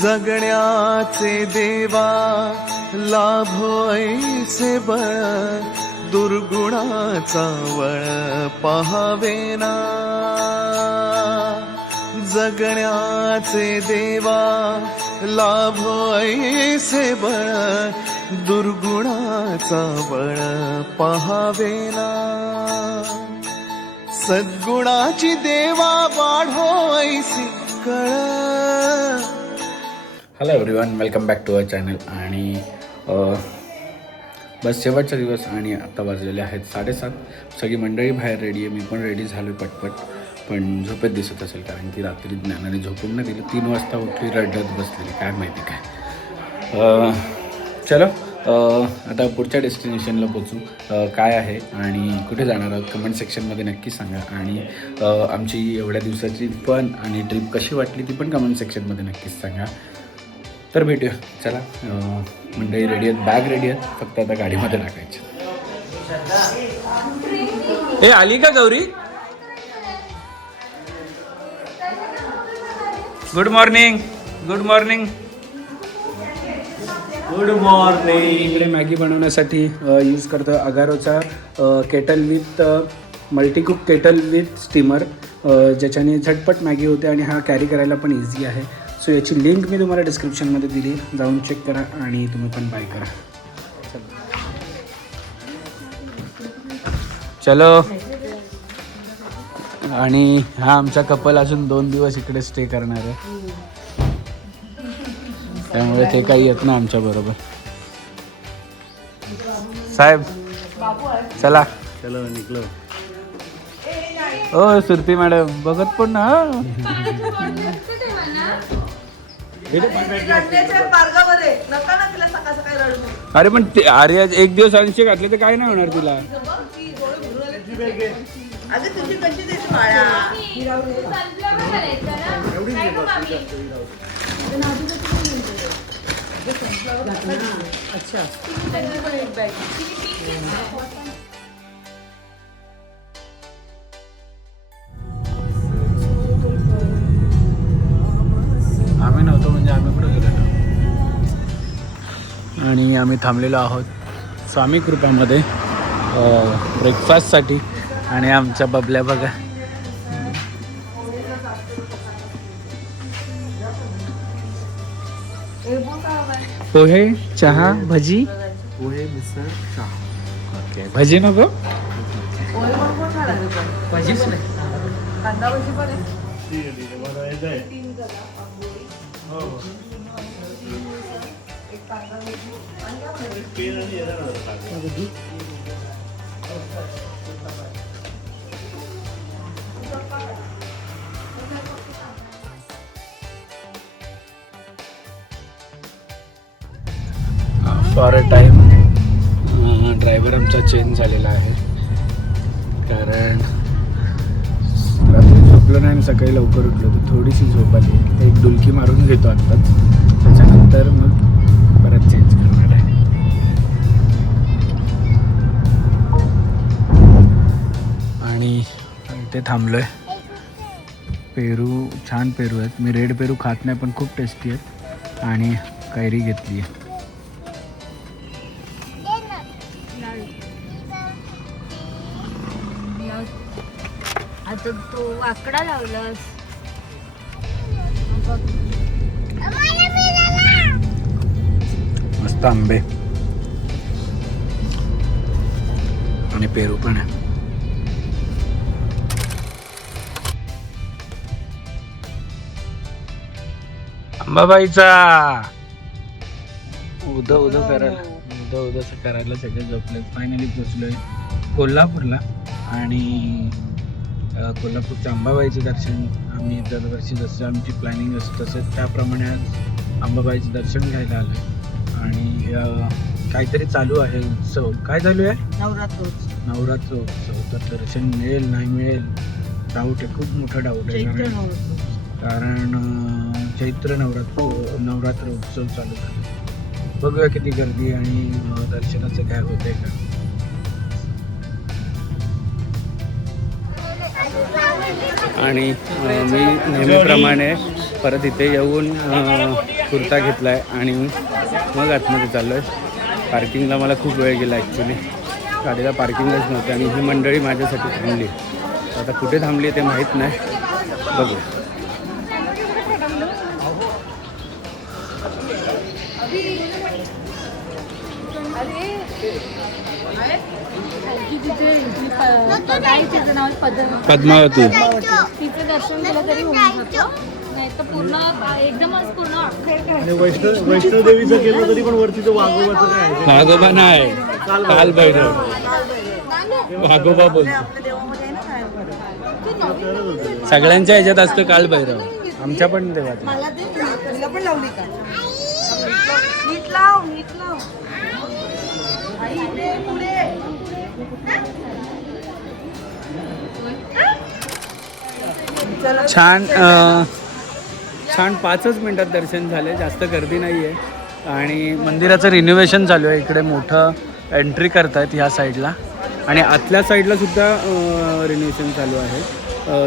जगण्याचे देवा लाभो ऐसे बळ, दुर्गुणाचा वळ पहावेना. जगण्याचे देवा लाभो ऐसे बळ, दुर्गुणाचा बळ पहावेना. सद्गुणाची देवा वाढो ऐसी कळ. Hello everyone, welcome back to our channel. आणि बस शेवटचा दिवस आणि आता वाजलेले आहेत 7:30. सगळी मंडळी बाहेर रेडी आहे. मी पण रेडी झालो पटपट, पण झोपेत दिसत असेल कारण की रात्री ज्ञानाने झोपून नाही दिलं. 3 वाजता उठली, रडत बसलेली, काय माहिती काय. चलो आता पुढच्या डेस्टिनेशनला पोचू. काय आहे आणि कुठे जाणार आहोत कमेंट सेक्शनमध्ये नक्की सांगा. आणि आमची एवढ्या दिवसाची पण आणि ट्रिप कशी वाटली ती पण कमेंट सेक्शनमध्ये नक्कीच सांगा. तर भेटूया. चला, मंडळी रेडी आहेत, बॅग रेडी आहेत, फक्त आता गाडीमध्ये टाकायची. ए आली का Gauri? Good morning. Good morning. Good morning. इकडे मॅगी बनवण्यासाठी यूज करतो अगारोचा kettle with multicook kettle with steamer, ज्याच्याने झटपट मॅगी होते आणि हा कॅरी करायला पण इझी आहे. सो याची लिंक मी तुम्हाला डिस्क्रिप्शनमध्ये दिली, जाऊन चेक करा आणि तुम्ही पण बाय करा. चलो. आणि हा आमचा कपल अजून 2 दिवस इकडे स्टे करणार आहे, त्यामुळे ते काही येत ना आमच्या बरोबर. साहेब चला. चलो निघलो. ओ सुरती मॅडम बघत पण ना. अरे पण आर्या 1 दिवस अंशी घातले तर काय नाही होणार तुला. आम्ही नव्हतो म्हणजे आम्ही कुठे गेलो. आणि आम्ही थांबलेलो आहोत स्वामी कृपामध्ये ब्रेकफास्टसाठी. आणि आमच्या बबल्या बघा. पोहे, चहा, भजी. पोहे, मिसळ, चहा. ओके, भजी नको. भजीच नाही. कांदा भजी पण आहे. फॉर अ टाईम ड्रायव्हर आमचा चेंज झालेला आहे, कारण रात्री झोपलो नाही आणि सकाळी लवकर उठलो तर थोडीशी झोप आली. तर एक डुलकी मारून घेतो आत्ताच, त्याच्यानंतर मग परत चेंज करणार आहे. आणि इथे थांबलो आहे. पेरू, छान पेरू आहेत. मी रेड पेरू खात नाही पण खूप टेस्टी आहेत. आणि कैरी घेतली आहे. आता तो वाकडा लावलास. मस्त आंबे आणि पेरू पण आहे. अंबाबाईचा उदो करायला सगळे झोपले. फायनली पोचलोय कोल्हापूरला. आणि कोल्हापूरच्या अंबाबाईचं दर्शन आम्ही दरवर्षी जसं आमची प्लॅनिंग असते तसं त्याप्रमाणे आज अंबाबाईचं दर्शन घ्यायला आलो आहे. आणि काहीतरी चालू आहे उत्सव. काय चालू आहे? नवरात्र उत्सव. तर दर्शन मिळेल नाही मिळेल डाऊट आहे, खूप मोठा डाऊट आहे. कारण चैत्र नवरात्र उत्सव चालू झाला. बघूया किती गर्दी आणि दर्शनाचं काय होतंय का. आणि मी नेहमीप्रमाणे परत इथे येऊन कुर्ता घेतला आहे आणि मग आतमध्ये चाललो आहे. पार्किंगला मला खूप वेळ गेला ॲक्च्युली, गाडीला पार्किंगच नव्हतं आणि ही मंडळी माझ्यासाठी थांबली. आता कुठे थांबली ते माहीत नाही, बघू. पद्मावती. तिचं दर्शन केलं तरी होऊन जातं, नाही तर पूर्ण एकदमच पूर्ण वैष्णोदेवीचं केलं तरी पण वरतीचं वाघोबाचं काय आहे? वाघोबा नाही, काल भैरव. वाघोबा बोलतो. सगळ्यांच्या ह्याच्यात असतो काल भैरव, आमच्या पण देवात. छान छान 5च मिनिटात दर्शन झाले, जास्त गर्दी नाही आहे. आणि मंदिराचं रिनोव्हेशन चालू आहे. इकडे मोठं एंट्री करतायत ह्या साईडला आणि आतल्या साईडला सुद्धा रिनोव्हेशन चालू आहे.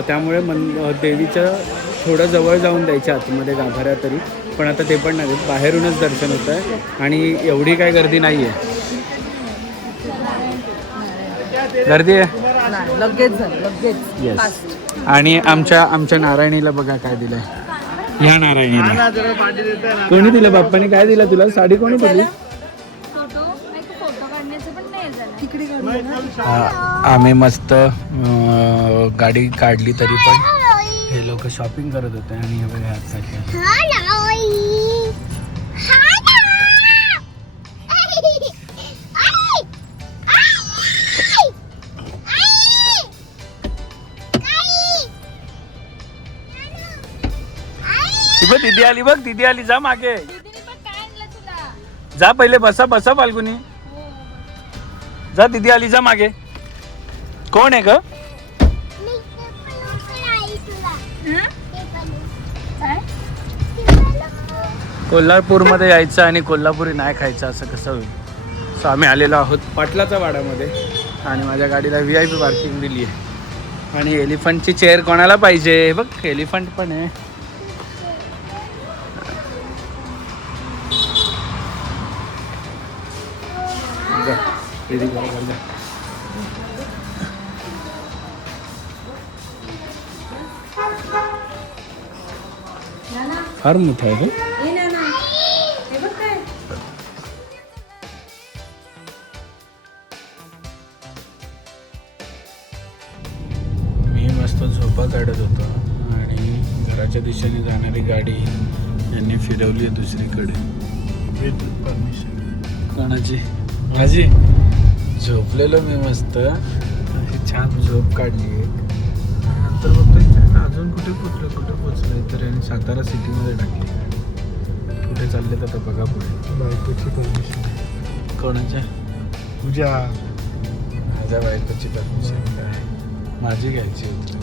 त्यामुळे देवीच्या थोडं जवळ जाऊन द्यायच्या आतमध्ये गाभाऱ्या तरी, पण आता ते पण नाही, बाहेरूनच दर्शन होतं आहे आणि एवढी काय गर्दी नाही आहे. गर्दी आहे लगेच झालं, लगेच. येस. आणि आमच्या नारायणीला बघा काय दिलंय. ह्या नारायणीला कोणी दिलं? बाप्पाने काय दिलं तुला? साडी कोणी दिली? फोटो काढण्याचं पण नाही झालं. आम्ही मस्त गाडी काढली तरी पण हे लोक शॉपिंग करत होते आणि हे बघा आजसाठी दीदी आली बघ, दीदी आली. जा मागे जा, पहिले बसा बसा फाल्गुनी. जा, दीदी आली, जा मागे. कोण आहे ग? कोल्हापूरमध्ये यायचं आणि कोल्हापुरी नाही खायचं असं कसं होईल? सो आम्ही आलेलो आहोत पाटलाचा वाडामध्ये आणि माझ्या गाडीला VIP पार्किंग दिली आहे. आणि एलिफंटची चेअर कोणाला पाहिजे? बघ एलिफंट पण आहे. फार मोठा आहे का? मी मस्त झोपा काढत होतो आणि घराच्या दिशेने जाणारी गाडी यांनी फिरवली आहे दुसरीकडे. कोणाची? माझी. झोपलेलो मी मस्त, अशी छान झोप काढली आहे. नंतर बघतो अजून कुठे पोचलोय तर यांनी सातारा सिटीमध्ये टाकली. कुठे चालले तर बघा पुढे. बायकोची परमिशन. कोणाच्या? तुझ्या. माझ्या बायकोची परमिशन काय? माझी घ्यायची होती.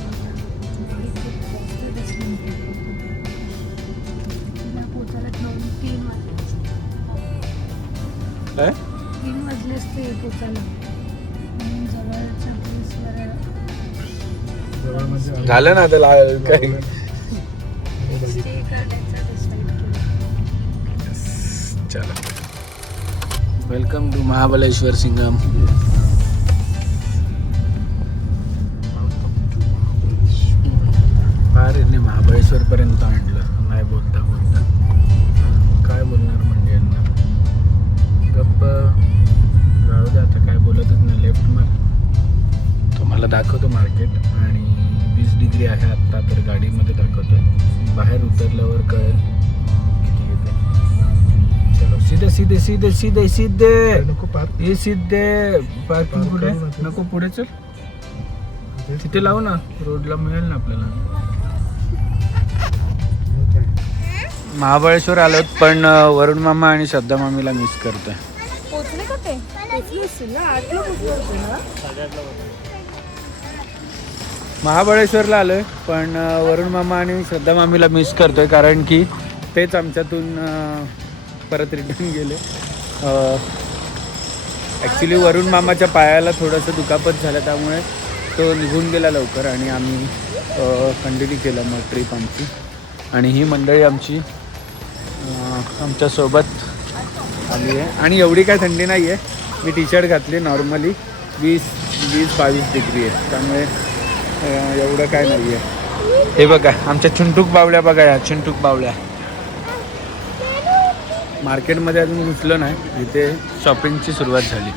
काय? 3 वाजले असते पोचायला. झालं ना आता काही. चला, वेलकम टू महाबळेश्वर सिंगम. फार यांनी महाबळेश्वर पर्यंत आणलं. नाही बोलता काय बोलणार म्हणजे यांना. गप्प राहू दे आता, काय बोलतच नाही. लेफ्ट मार. तुम्हाला दाखवतो मार्केट आणि 20 डिग्री आहे आत्ता तर गाडीमध्ये दाखवतो. बाहेर उतरल्यावर कळेल किती येते. चलो सीधे सीधे सीधे सीधे सीधे. नको पार्क. हे सीधे. पार्किंग पुढे नको, पुढे चल. तिथे लावू ना, रोडला मिळेल ना आपल्याला. महाबळेश्वर आलोत पण वरुण मामा आणि श्रद्धा मामीला मिस करतोय. पोचले का ते? महाबळेश्वरला आलोय पण वरुण मामा आणि श्रद्धा मामीला मिस करतोय कारण की तेच आमच्यातून परत रिटर्न गेले. ॲक्च्युली वरुण मामाच्या पायाला थोडंसं दुखापत झालं त्यामुळे तो निघून गेला लवकर आणि आम्ही कंटिन्यू केलं मग ट्रिप आमची. आणि ही मंडळी आमची आमच्यासोबत आली आहे. आणि एवढी काय थंडी नाही आहे. मी टी शर्ट घातली नॉर्मली 20-22 डिग्री आहे, त्यामुळे एवढं काय नाही आहे. हे बघा आमच्या चिंटूक बावल्या बघा, या चिंटूक बावल्या. मार्केटमध्ये अजून घुसलो नाही, इथे शॉपिंगची सुरुवात झाली.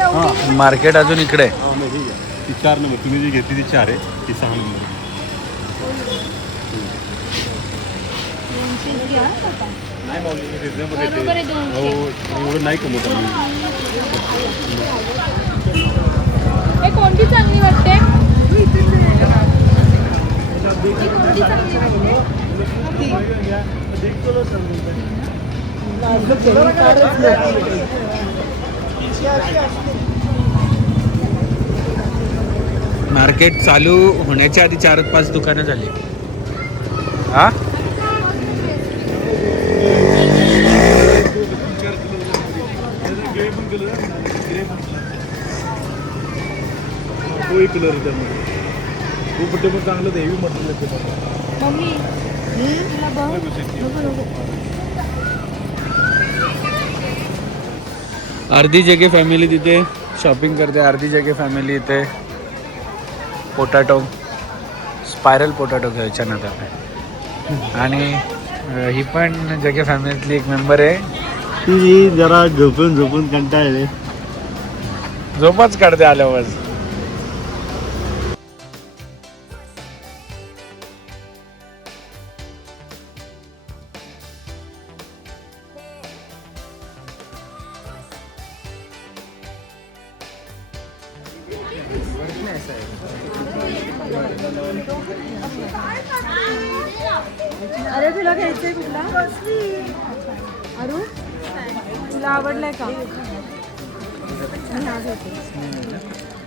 हां, मार्केट अजून इकडे आहे. ती 4 नंबर तुम्ही जी घेतली ती 4 आहे, ती 6 नंबर. नाही मावली रिजनेबल आहे बरोबर आहे, ते. 200. हो एवढं नाही कमवत आम्ही. हे कोणती चांगली वाटते? ही कोणती चांगली वाटते? मार्केट चालू होण्याच्या आधी 4-5 दुकानं झाली. हा तो एक कलर आहे त्यामध्ये. तो पट्टे पण चांगलं हेवी मटेरियल आहे ते. मम्मी तुला बघ. अर्धी जगे फॅमिली तिथे शॉपिंग करते, अर्धी जगे फॅमिली इथे पोटॅटो स्पायरल पोटॅटो घ्यायच्या ना त्यात. आणि ही पण जगे फॅमिलीतली एक मेंबर आहे. ती जरा झोपून कंटाळले. झोपाच काढते आल्यावर. अरे तुला घ्यायचंय कुठला? अरू तुला आवडलाय का?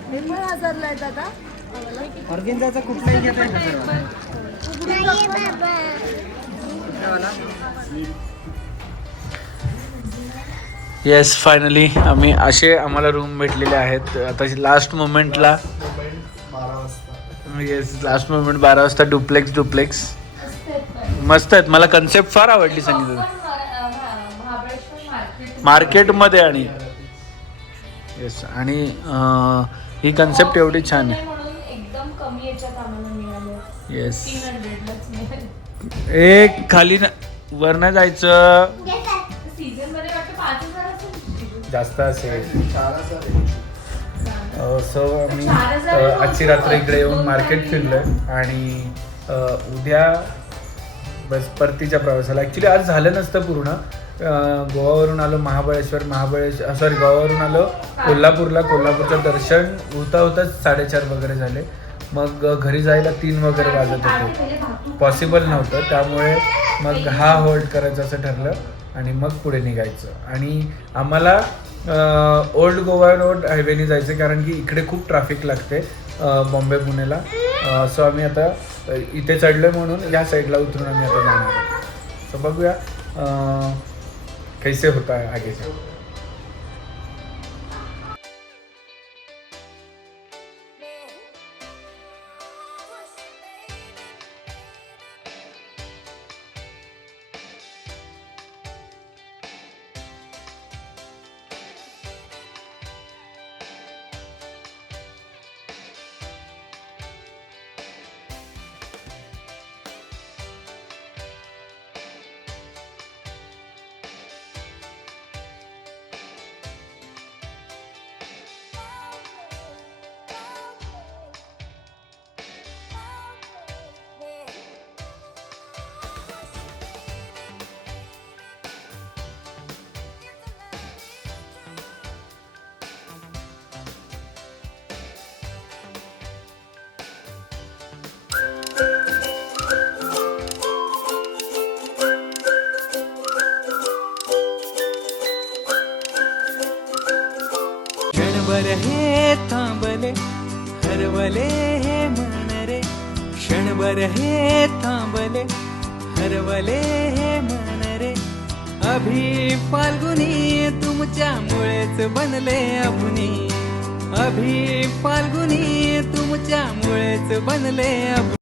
मी पण 1000ला आहेत आता. ऑर्गेन्झाचा कुठलाही घेता येईल का येस, फायनली आम्हाला रूम भेटलेले आहेत. आता लास्ट मोमेंटला येस, लास्ट मोमेंट 12 वाजता डुप्लेक्स मस्त आहेत. मला कन्सेप्ट फार आवडली सांगितलं मार्केटमध्ये. आणि येस, आणि ही कन्सेप्ट एवढी छान आहे. एकदम कमी याच्यात आम्हाला मिळालं. येस, 300लाच मिळालं. एक खाली वर नाही जायचं, सीझन मध्ये वाटतं 5000 असेल. जास्त असेल. सो आम्ही आजची रात्र इकडे येऊन मार्केट फिरलोय आणि उद्या बस परतीच्या प्रवासाला. ॲक्च्युली आज झालं नसतं पूर्ण. गोवावरून आलो महाबळेश्वर, गोवावरून आलो कोल्हापूरचं दर्शन होताच 4:30 वगैरे झाले. मग घरी जायला 3 वगैरे वाजत होते, पॉसिबल नव्हतं. त्यामुळे मग हा होल्ड करायचं असं ठरलं आणि मग पुढे निघायचं. आणि आम्हाला ओल्ड गोवा रोड हायवेने जायचं, कारण की इकडे खूप ट्रॅफिक लागते बॉम्बे पुणेला. सो आम्ही आता इथे चढलो म्हणून या साईडला उतरून आम्ही आता जाणार आहोत. सो बघूया कैसे होता है आगे से. क्षणभर हे थांबले हरवले हे मन रे, क्षणभर हे थांबले हरवले हे मन रे. अभि फाल्गुनी तुमच्यामुळेच बनले अभुनी, अभि फाल्गुनी तुमच्यामुळेच बनले अभुनी.